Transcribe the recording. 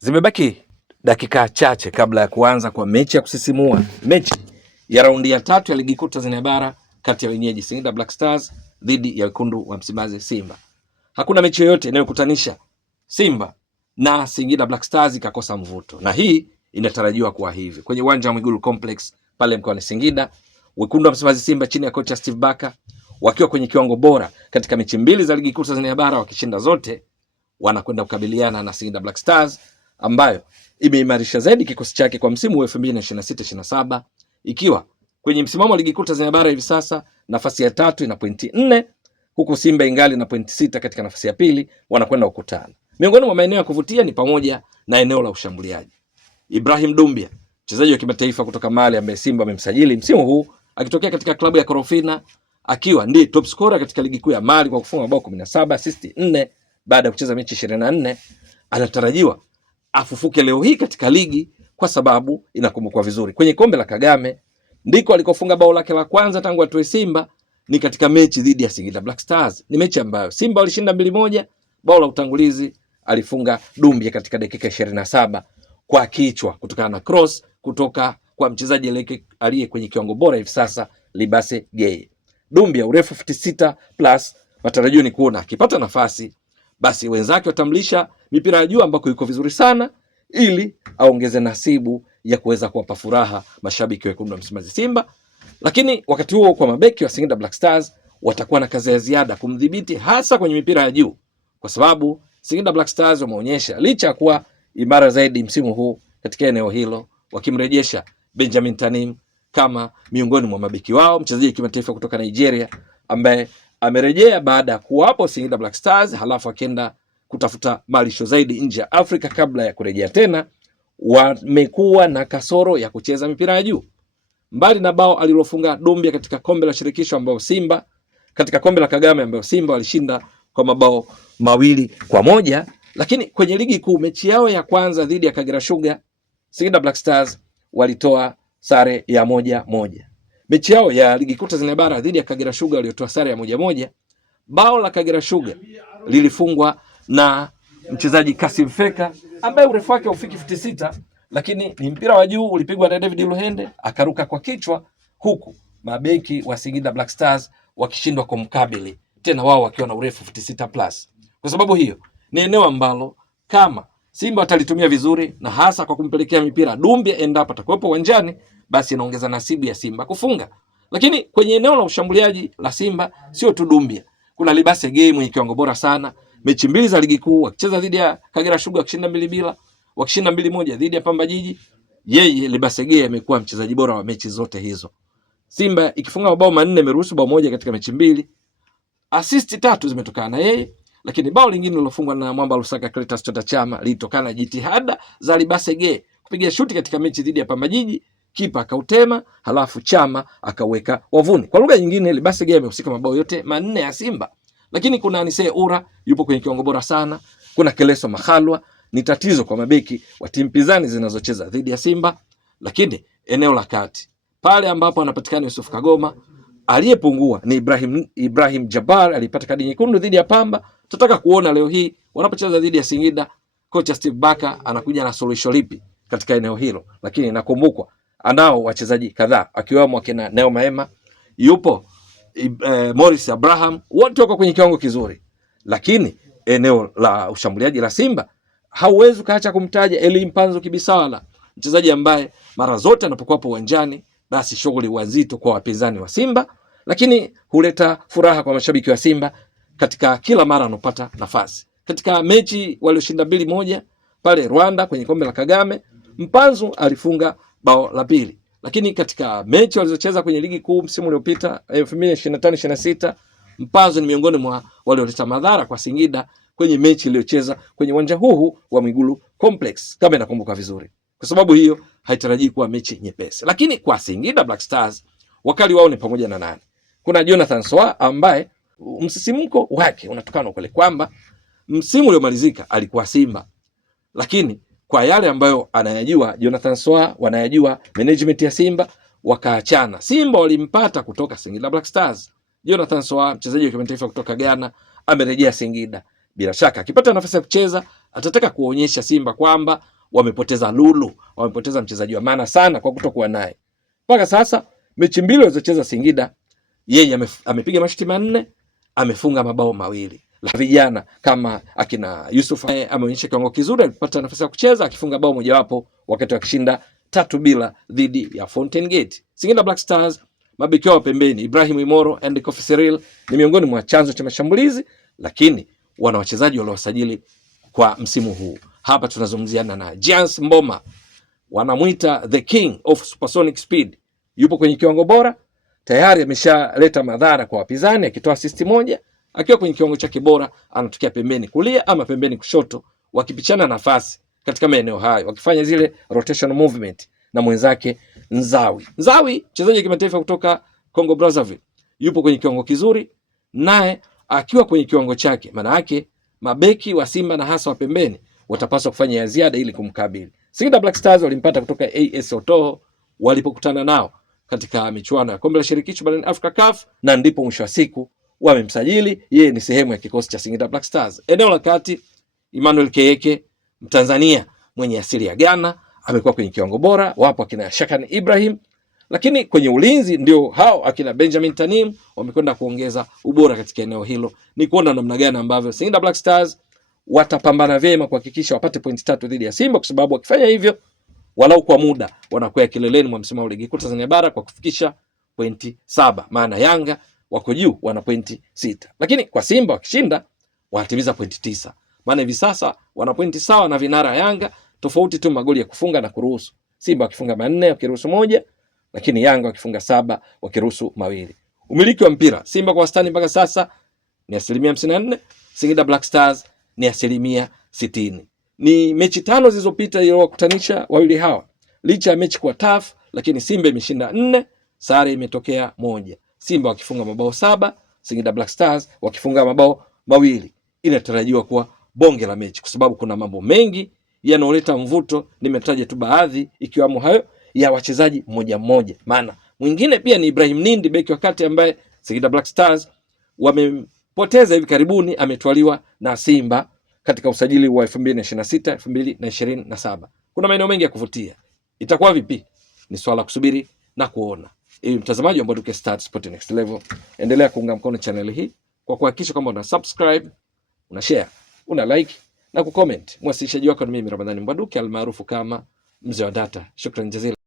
Zimebaki dakika chache kabla ya kuanza kwa mechi ya kusisimua, mechi ya raundi ya 3 ya ligi kuu Tanzania bara kati ya wenyeji Singida Black Stars dhidi ya wekundu wa Msimbazi Simba. Hakuna mechi yoyote inayokutanisha Simba na Singida Black Stars ikakosa mvuto, na hii inatarajiwa kuwa hivi. Kwenye uwanja wa Mwigulu Complex pale mkoani Singida, wekundu wa Msimbazi Simba chini ya kocha Steve Barker wakiwa kwenye kiwango bora katika mechi mbili za ligi kuu Tanzania bara, wakishinda zote, wanakwenda kukabiliana na Singida Black Stars ambayo imeimarisha zaidi kikosi chake kwa msimu wa 2026-27, ikiwa kwenye msimamo wa ligi kuu Tanzania bara hivi sasa nafasi ya 3 ina pointi 4, huku Simba ingali na pointi 6 katika nafasi ya pili, wanakwenda kukutana. Miongoni mwa maeneo ya kuvutia ni pamoja na eneo la ushambuliaji. Ibrahim Dumbia, mchezaji wa kimataifa kutoka Mali ambaye Simba amemsajili msimu huu akitokea katika klabu ya Korofina, akiwa ndiye top scorer katika ligi kuu ya Mali kwa kufunga mabao 17, assist 4 baada ya kucheza mechi 24, anatarajiwa afufuke leo hii katika ligi, kwa sababu inakumbukwa vizuri kwenye kombe la Kagame ndiko alikofunga bao lake la kwanza tangu atoe Simba, ni katika mechi dhidi ya Singida Black Stars. Ni mechi ambayo Simba walishinda 2-1. Bao la utangulizi alifunga Dumbia katika dakika 27 kwa kichwa kutokana na cross kutoka kwa mchezaji aliye kwenye kiwango bora hivi sasa, Libase Gay. Dumbia urefu 56 plus, matarajio ni kuona akipata nafasi basi wenzake watamlisha mipira ya juu ambako yuko vizuri sana, ili aongeze nasibu ya kuweza kuwapa furaha mashabiki wa wekundu wa Msimbazi Simba. Lakini wakati huo kwa mabeki wa Singida Black Stars watakuwa na kazi ya ziada kumdhibiti, hasa kwenye mipira ya juu, kwa sababu Singida Black Stars wameonyesha licha ya kuwa imara zaidi msimu huu katika eneo hilo, wakimrejesha Benjamin Tanim kama miongoni mwa mabeki wao, mchezaji kimataifa kutoka Nigeria ambaye amerejea baada ya kuwa hapo Singida Black Stars, halafu akaenda kutafuta malisho zaidi nje ya Afrika kabla ya kurejea tena. Wamekuwa na kasoro ya kucheza mipira ya juu. Mbali na bao alilofunga Dumbia katika kombe la shirikisho ambao Simba, katika kombe la Kagame ambao Simba walishinda kwa mabao 2-1, lakini kwenye ligi kuu mechi yao ya kwanza dhidi ya Kagera Sugar, Singida Black Stars walitoa sare ya 1-1. Mechi yao ya ligi kuu Tanzania bara dhidi ya Kagera Sugar waliotoa sare ya 1-1. Bao la Kagera Sugar lilifungwa na mchezaji Kasim Feka ambaye urefu wake haufiki 56, lakini ni mpira wa juu ulipigwa na David Luhende akaruka kwa kichwa, huku mabeki wa Singida Black Stars wakishindwa kumkabili, tena wao wakiwa na urefu 56 plus. Kwa sababu hiyo ni eneo ambalo kama Simba watalitumia vizuri, na hasa kwa kumpelekea mipira Dumbia endapo atakuwepo uwanjani, basi inaongeza nasibu ya Simba kufunga. Lakini kwenye eneo la ushambuliaji la Simba sio tu Dumbia, kuna Libase Gay mwenye kiwango bora sana. Mechi mbili za ligi kuu wakicheza dhidi ya Kagera Sugar wakishinda 2-0, wakishinda 2-1 dhidi ya Pamba Jiji. Yeye Libase Gay amekuwa mchezaji bora wa mechi zote hizo. Simba ikifunga mabao 4, imeruhusu bao 1 katika mechi mbili. Assist 3 zimetokana na yeye, lakini bao lingine lilofungwa na Mwamba Lusaka Clatous Chota Chama lilitokana na jitihada za Libase Gay kupiga shuti katika mechi dhidi ya Pamba Jiji, kipa akautema, halafu Chama akaweka wavuni. Kwa lugha nyingine, Libase Gay amehusika mabao yote 4 ya Simba. Lakini kuna Anise Ura yupo kwenye kiwango bora sana, kuna Keleso Makhalwa. Ni tatizo kwa mabeki wa timu pinzani zinazocheza dhidi ya Simba. Lakini eneo la kati pale ambapo anapatikana Yusuf Kagoma, aliyepungua ni Ibrahim Jabbar, alipata kadi nyekundu dhidi ya Pamba. Tutataka kuona leo hii wanapocheza dhidi ya Singida, kocha Steve Barker anakuja na suluhisho lipi katika eneo hilo. Lakini nakumbukwa anao wachezaji kadhaa akiwemo akina Neo Maema, yupo Morris Abraham, wote wako kwenye kiwango kizuri. Lakini eneo la ushambuliaji la Simba hauwezi kaacha kumtaja Eli Mpanzu Kibisawala, mchezaji ambaye mara zote anapokuwa uwanjani basi shughuli wazito kwa wapinzani wa Simba, lakini huleta furaha kwa mashabiki wa Simba katika kila mara anopata nafasi. Katika mechi walioshinda 2-1 pale Rwanda kwenye kombe la Kagame, Mpanzu alifunga bao la pili. Lakini katika mechi walizocheza kwenye ligi kuu msimu uliopita 2025-26, Mpanzu ni miongoni mwa walioleta madhara kwa Singida kwenye mechi iliyocheza kwenye uwanja huu wa Mwigulu Complex, kama inakumbuka vizuri. Kwa sababu hiyo haitarajii kuwa mechi nyepesi. Lakini kwa Singida Black Stars wakali wao ni pamoja na nani? Kuna Jonathan Soa ambaye msisimko wake unatokana kule kwamba msimu uliomalizika alikuwa Simba, lakini kwa yale ambayo anayajua Jonathan Soa, wanayajua management ya Simba, wakaachana. Simba walimpata kutoka Singida Black Stars. Jonathan Soa, mchezaji wa kimataifa kutoka Ghana, amerejea Singida. Bila shaka akipata nafasi ya kucheza atataka kuonyesha Simba kwamba wamepoteza lulu, wamepoteza mchezaji wa maana sana kwa kutokuwa naye. Mpaka sasa mechi mbili walizocheza Singida, yeye amepiga mashuti 4, amefunga mabao 2. La vijana kama akina Yusuf ameonyesha kiwango kizuri, alipata nafasi ya kucheza akifunga bao mojawapo wakati wakishinda 3-0 dhidi ya Fountain Gate. Singida Black Stars, mabeki wao pembeni Ibrahim Imoro and Kofi Cyril ni miongoni mwa chanzo cha mashambulizi, lakini wana wachezaji waliowasajili kwa msimu huu. Hapa tunazungumziana na Giants Mboma, wanamuita the king of supersonic speed. Yupo kwenye kiwango bora, tayari ameshaleta madhara kwa wapinzani akitoa assist 1, akiwa kwenye kiwango chake bora anatokea pembeni kulia ama pembeni kushoto, wakipichana nafasi katika maeneo hayo, wakifanya zile rotational movement na mwenzake Nzawi. Nzawi mchezaji wa kimataifa kutoka Congo Brazzaville, yupo kwenye kiwango kizuri, naye akiwa kwenye kiwango chake, maana yake mabeki wa Simba na hasa wa pembeni watapaswa kufanya ya ziada ili kumkabili. Singida Black Stars walimpata kutoka AS Otoho walipokutana nao katika michuano ya kombe la shirikisho barani Afrika CAF, na ndipo mwisho wa siku wamemsajili. Yeye ni sehemu ya kikosi cha Singida Black Stars. Eneo la kati, Emmanuel Keyeke, Mtanzania mwenye asili ya Ghana, amekuwa kwenye kiwango bora. Wapo akina Shakan Ibrahim, lakini kwenye ulinzi ndio hao akina Benjamin Tanim wamekwenda kuongeza ubora katika eneo hilo. Ni kuona namna gani ambavyo Singida Black Stars watapambana vyema kuhakikisha wapate pointi 3 dhidi ya Simba, kwa sababu wakifanya hivyo walau kwa muda wanakuwa kileleni mwa msimamo wa ligi kuu Tanzania bara kwa kufikisha pointi 7. Maana Yanga wako juu wana pointi 6. Lakini kwa Simba wakishinda wanatimiza pointi 9. Maana hivi sasa wana pointi sawa na vinara Yanga, tofauti tu magoli ya kufunga na kuruhusu. Simba wakifunga 4 wakiruhusu 1, lakini Yanga wakifunga 7 wakiruhusu 2. Umiliki wa mpira Simba kwa wastani mpaka sasa ni 54%, Singida Black Stars ni 60%. Ni mechi 5 zilizopita iliyowakutanisha wawili hawa. Licha ya mechi kuwa tough, lakini Simba imeshinda 4, sare imetokea 1. Simba wakifunga mabao 7, Singida Black Stars wakifunga mabao 2. Inatarajiwa kuwa bonge la mechi kwa sababu kuna mambo mengi yanaoleta mvuto. Nimetaja tu baadhi, ikiwamo hayo ya wachezaji mmoja mmoja. Maana mwingine pia ni Ibrahim Nindi, beki wa kati ambaye Singida Black Stars wamempoteza hivi karibuni, ametwaliwa na Simba katika usajili wa 2026 2027. Kuna maeneo mengi ya kuvutia. Itakuwa vipi? Ni swala kusubiri na kuona. Mtazamaji wa Mbwaduke Stats Sport Next Level, endelea kuunga mkono channel hii kwa kuhakikisha kwamba una subscribe, una share, una like na kucomment. Mwasilishaji wako ni mimi Ramadhani Mbwaduke almaarufu kama Mzee wa Data. Shukrani jazila.